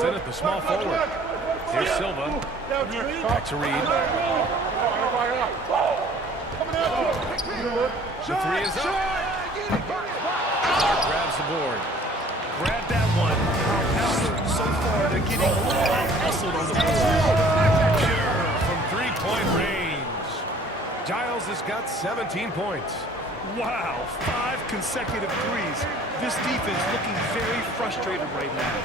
Giles in at the small forward. Here's Silva. Back to Reed. The three is up. Grabs the board. Grab that one. So far, they're getting hustled on the board. From three-point range. Giles has got 17 points. Wow, 5 consecutive threes. This defense looking very frustrated right now.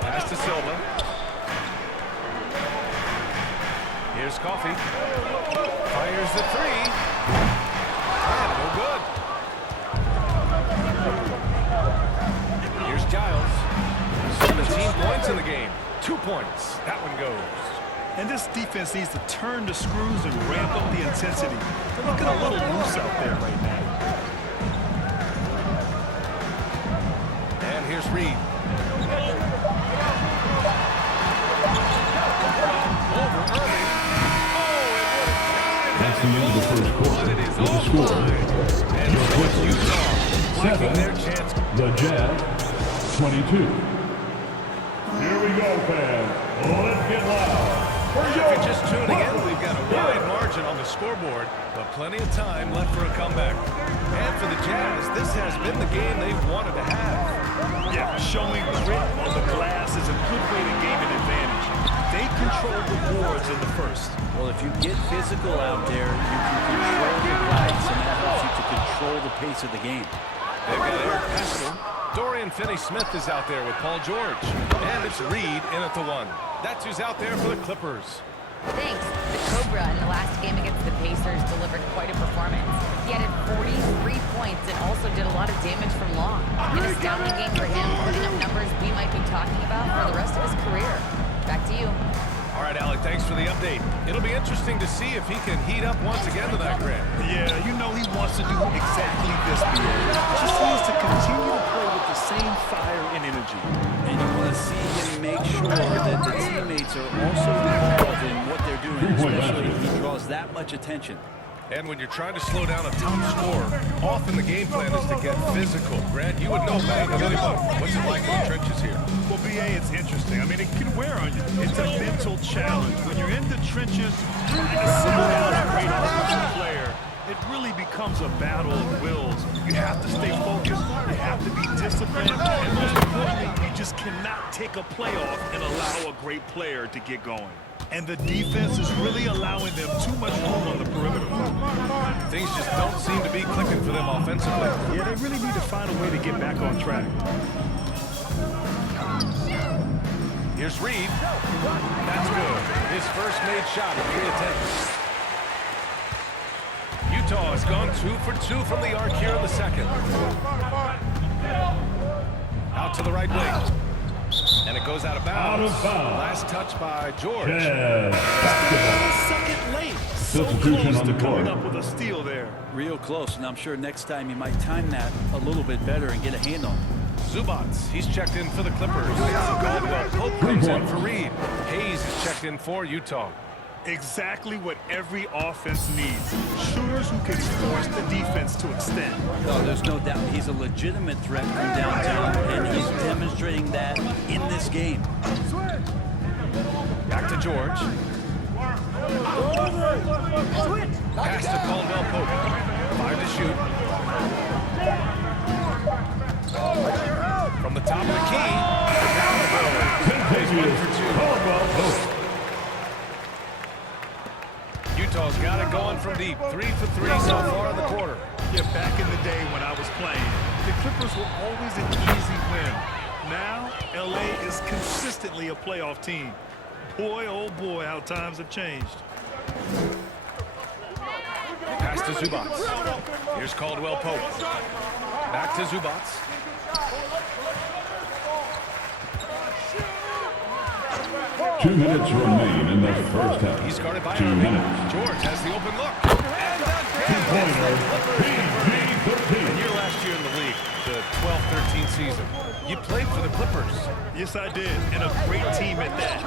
Pass to Silva. Here's Coffee. Fires the three. And no good. Here's Giles. 17 points in the game. 2 points. That one goes. And this defense needs to turn the screws and ramp up the intensity. They're looking a little loose out there right now. And here's Reed. Over Irving. That's the end of the first quarter. With the score, And so Utah blocking their chance. the Jazz, 22. Here we go, fans. Let's get loud. If you're just tuning in, we've got a wide margin on the scoreboard, but plenty of time left for a comeback. And for the Jazz, this has been the game they've wanted to have. Yeah, showing grit on the glass is a good way to gain an advantage. They control the boards in the first. Well, if you get physical out there, you can control the lights, and that helps you to control the pace of the game. They've got Eric Pascal. Dorian Finney-Smith is out there with Paul George. And it's Reed in at the one. That's who's out there for the Clippers. Thanks. The Cobra in the last game against the Pacers delivered quite a performance. He added 43 points and also did a lot of damage from long. An astounding game for him, putting up numbers we might be talking about for the rest of his career. Back to you. All right, Alec, thanks for the update. It'll be interesting to see if he can heat up once again tonight, Grant. Yeah, you know he wants to do exactly this, BA. Just needs to continue to play with the same fire and energy. And you want to see him make sure that the teammates are also involved in what they're doing, especially if he draws that much attention. And when you're trying to slow down a top scorer, often the game plan is to get physical. Grant, you would know better than anybody. What's it like in the trenches here? Well, BA, it's interesting. I mean, it can wear on you. It's a mental challenge. When you're in the trenches trying to slow down a great offensive player, it really becomes a battle of wills. You have to stay focused. You have to be disciplined. And most importantly, you just cannot take a play off and allow a great player to get going. And the defense is really allowing them too much room on the perimeter. Things just don't seem to be clicking for them offensively. Yeah, they really need to find a way to get back on track. Here's Reed. That's good. His first made shot of 3 attempts. Utah has gone 2 for 2 from the arc here in the second. Out to the right wing. And it goes out of bounds. Last touch by George. Second late. So Substitution close on to the coming court. up with a steal there. Real close, and I'm sure next time you might time that a little bit better and get a hand on it. Zubats, he's checked in for the Clippers. Caldwell Pope comes in for Reed. Hayes is checked in for Utah. Exactly what every offense needs. Shooters who can force the defense to extend. No, there's no doubt he's a legitimate threat from downtown, and he's demonstrating that in this game. Back to George. Pass to Caldwell Pope. 5 to shoot. From the top of the key. Down the middle. 1 for 2. Caldwell Pope. Utah's got it going from deep. 3 for 3 so far in the quarter. Yeah, back in the day when I was playing, the Clippers were always an easy win. Now, LA is consistently a playoff team. Boy, oh boy, how times have changed. Pass to Zubats. Here's Caldwell Pope. Back to Zubats. Two minutes remain in the first half. He's guarded by 2 minutes. George has the open look. And and you're last year in the league, the 12-13 season. You played for the Clippers. Yes, I did, and a great team at that.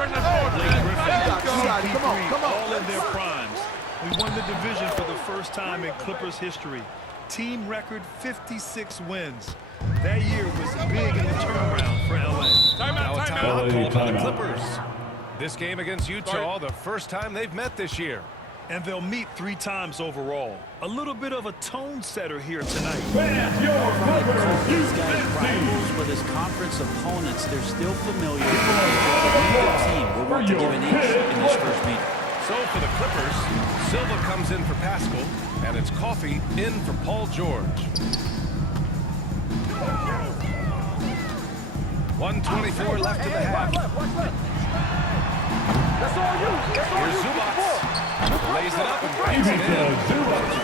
Blake Griffin, CP3, all in their primes. We won the division for the first time in Clippers history. Team record 56 wins. That year was big Timeout LA called by the timeout. Clippers. This game against Utah, the first time they've met this year. And they'll meet 3 times overall. A little bit of a tone setter here tonight. Fans, your Clippers, These guys rivals, but as conference opponents, they're still familiar. The team will want to give an inch in this first meeting. So for the Clippers, Silva comes in for Pascal, and it's Coffey in for Paul George. 1:24 left in the half. Here's Zubac. Lays it up and brings it in.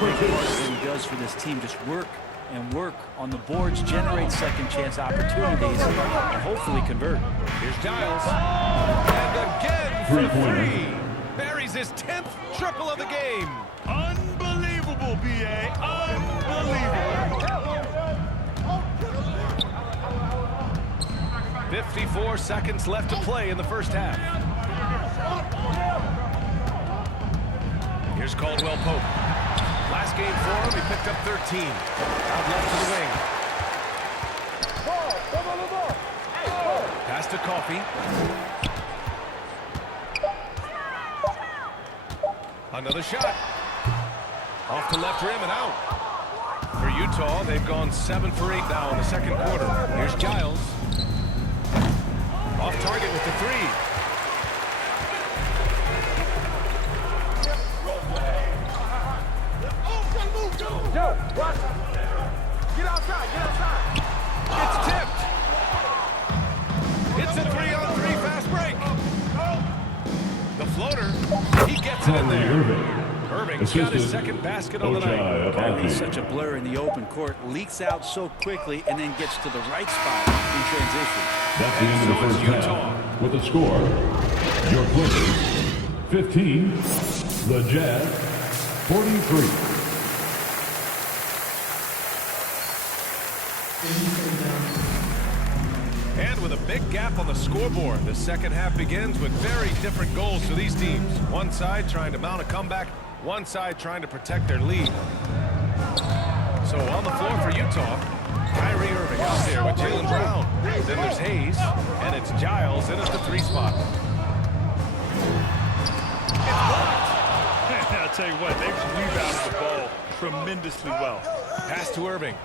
What he does for this team, just work and work on the boards, generate second chance opportunities, and hopefully convert. Here's Giles. And again for three. Buries his 10th triple of the game. Unbelievable, B.A. Unbelievable. 54 seconds left to play in the first half. Here's Caldwell Pope. Last game for him, he picked up 13. Out left to the wing. Pass to Coffey. Another shot. Off to left rim and out. For Utah, they've gone 7 for 8 now in the second quarter. Here's Giles. Off target with the three. It's tipped. It's a 3-on-3 fast break. The floater, he gets it in there. Irving's got his second basket on the night. Kyrie's such a blur in the open court, leaks out so quickly, and then gets to the right spot in transition. That's the end of the first half. With the score, your Clippers 15, the Jazz 43. And with a big gap on the scoreboard, the second half begins with very different goals for these teams. One side trying to mount a comeback, one side trying to protect their lead. So on the floor for Utah, Kyrie Irving out there with Jaylen Brown. Then there's Hayes, and it's Giles in at the 3 spot. I'll tell you what, they've rebounded the ball tremendously well. Pass to Irving.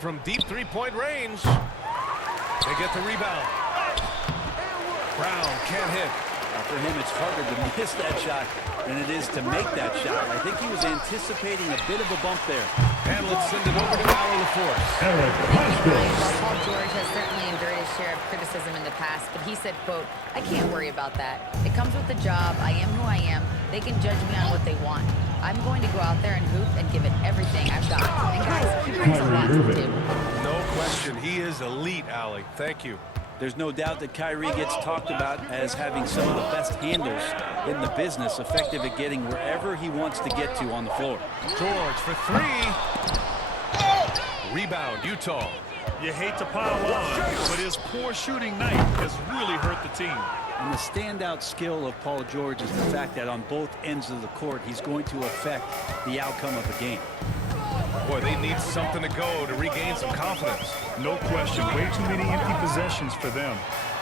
From deep 3-point range, they get the rebound. Brown can't hit. For him, it's harder to miss that shot than it is to make that shot. I think he was anticipating a bit of a bump there. And let's send it over to Allie LaForce. Eric While Pascal. Paul George has certainly endured his share of criticism in the past, but he said, quote, "I can't worry about that. It comes with the job. I am who I am. They can judge me on what they want. I'm going to go out there and hoop and give it everything I've got." And guys, he brings a lot to the table. No question, he is elite, Allie. Thank you. There's no doubt that Kyrie gets talked about as having some of the best handles in the business, effective at getting wherever he wants to get to on the floor. George for 3. Rebound, Utah. You hate to pile on, but his poor shooting night has really hurt the team. And the standout skill of Paul George is the fact that on both ends of the court, he's going to affect the outcome of the game. Boy, they need something to go to regain some confidence. No question, way too many empty possessions for them.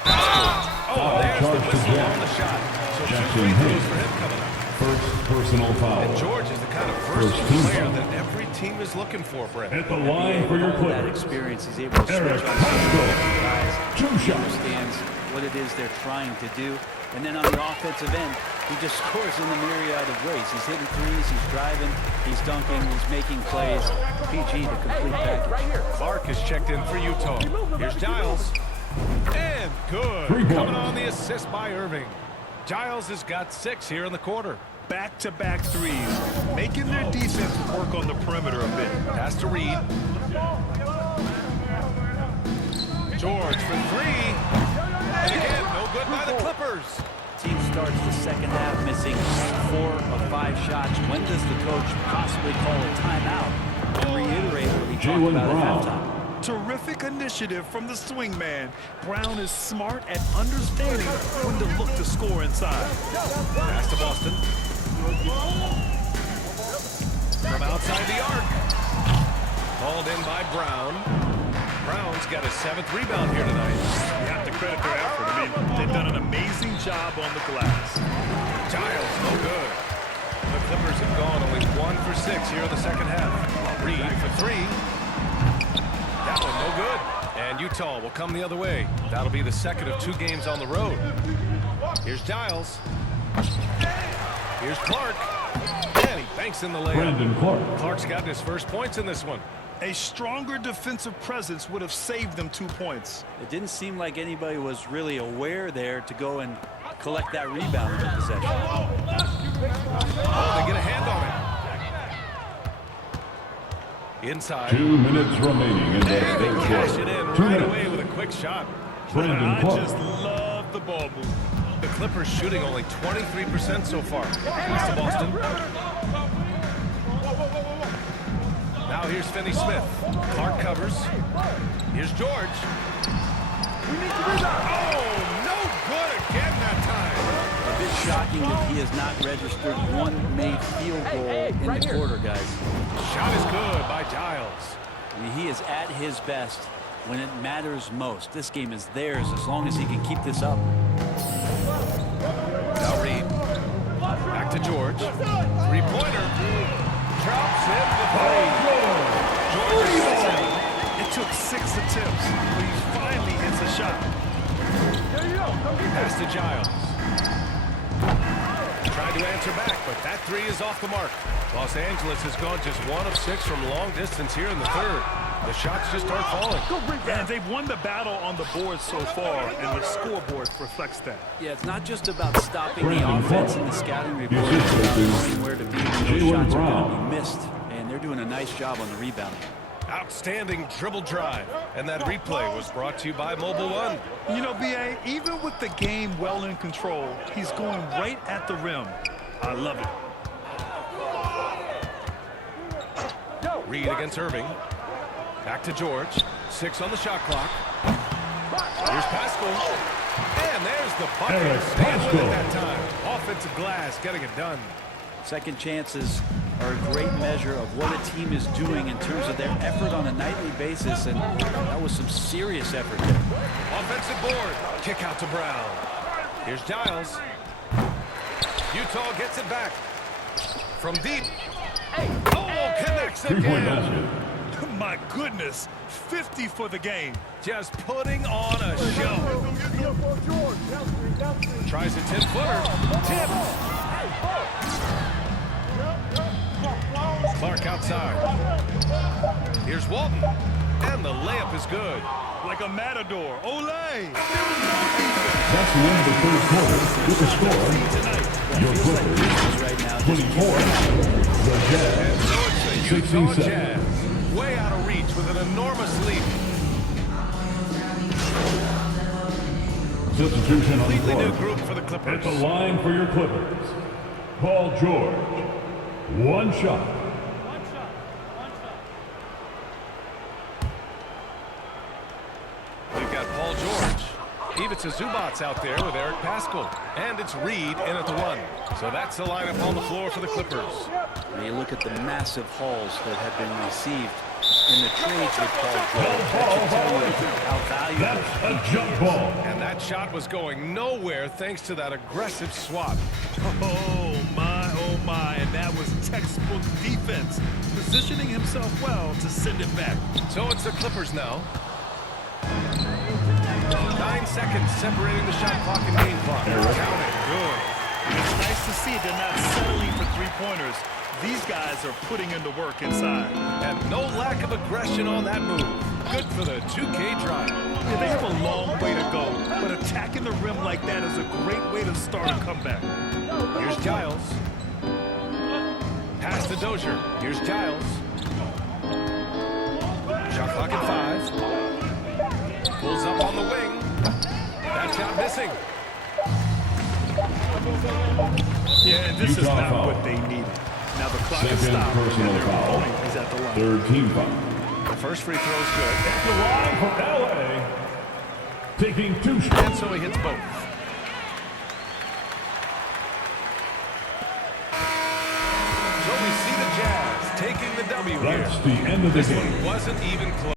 Oh, there's the whistle on the shot. So 2 free throws for him coming up. First personal foul. And George is the kind of First versatile team player foul. that every team is looking for, Brett. At the line for your All that Clippers. experience, he's able to Eric switch on Pascal. guys. 2 He shots. understands what it is they're trying to do. And then on the offensive end, he just scores in the myriad of ways. He's hitting threes, he's driving, he's dunking, he's making plays. PG, the complete package. Clark is checked in for Utah. Here's Giles. And good. 3 points. Coming on the assist by Irving. Giles has got 6 here in the quarter. Back-to-back threes, making their defense work on the perimeter a bit. Pass to Reed. George for 3. And again, no good by the Clippers. Team starts the second half missing 4 of 5 shots. When does the coach possibly call a timeout and reiterate what he talked Jaylen about at Brown. halftime? Terrific initiative from the swing man. Brown is smart at understanding when to look to score inside. Pass to Boston. From outside the arc. Called in by Brown. Brown's got his 7th rebound here tonight. You have to credit their effort. I mean, they've done an amazing job on the glass. Giles, no good. The Clippers have gone only 1 for 6 here in the second half. Reed for 3. That one no good. And Utah will come the other way. That'll be the second of 2 games on the road. Here's Giles. Here's Clark. And he banks in the layup. Brandon Clark. Clark's gotten his first points in this one. A stronger defensive presence would have saved them 2 points. It didn't seem like anybody was really aware there to go and collect that rebound in possession. Oh, they get a hand on it. Inside. 2 minutes remaining in the And they third cash it quarter. in 2 right minutes. away with a quick shot. Brandon I Clark. just love the ball move. The Clippers shooting only 23% so far. Pass to Boston. Now here's Finney Smith. Clark covers. Here's George. Oh, no good again that time. A bit shocking that he has not registered one made field goal in the quarter, guys. Shot is good by Giles. I mean, he is at his best when it matters most. This game is theirs as long as he can keep this up. Now Reed. Back to George. Three-pointer. Drops in the three. George is 6 It took 6 attempts, but he finally hits a shot. Pass to Giles. Tried to answer back, but that 3 is off the mark. Los Angeles has gone just 1 of 6 from long distance here in the third. The shots just aren't falling. And they've won the battle on the board so far, and the scoreboard reflects that. Yeah, it's not just about stopping the Brandon offense Clark. in the scouting report. Yes, It's yes, about yes. knowing where to be when those Jaylen shots are going Brown. to be missed. And they're doing a nice job on the rebound. Outstanding dribble drive. And that replay was brought to you by Mobile One. You know, B.A., even with the game well in control, he's going right at the rim. I love it. Reed against Irving. Back to George. 6 on the shot clock. Here's Pascal. And there's the bucket. Eric Staying with it Pascal. that time. Offensive glass getting it done. Second chances are a great measure of what a team is doing in terms of their effort on a nightly basis, and that was some serious effort there. Offensive board. Kick out to Brown. Here's Giles. Utah gets it back. From deep. Oh, connects 3-point again. basket. My goodness, 50 for the game. Just putting on a show. Tries a 10-footer. Tipped. Clark outside. Here's Walton. And the layup is good. Like a matador. Ole! That's the end of the third quarter with the score. Your Clippers Right now, 24. The Jazz So it's the Utah 67. Jazz. Way out of reach with an enormous lead. Substitution on the Completely new court. group for the At Clippers. the line for your Clippers, Paul George. 1 shot. We've got Paul George. Ivica Zubac's out there with Eric Pascal. And it's Reed in at the 1. So that's the lineup on the floor for the Clippers. when you look at the massive hauls that have been received in the trades with Paul George, that should tell you how valuable. That's a jump ball. And that shot was going nowhere thanks to that aggressive swap. Oh, my. And that was textbook defense. Positioning himself well to send it back. So it's the Clippers now. 9 seconds separating the shot clock and game clock. Counting. Good. It's nice to see they're not settling for three-pointers. These guys are putting in the work inside. And no lack of aggression on that move. Good for the 2K drive. Yeah, they have a long way to go, but attacking the rim like that is a great way to start a comeback. Here's Giles. Pass to Dozier. Here's Giles. Shot clock at 5. Pulls up on the wing. That shot missing. Yeah, and this is Utah not foul. what they needed. Now the clock is Second stopped and personal their foul. opponent is at the line. Third team foul. The first free throw is good. At the line for LA. Taking 2 shots. And so he hits both. So we see the Jazz taking the W here. That's the end of the This game. one wasn't even close.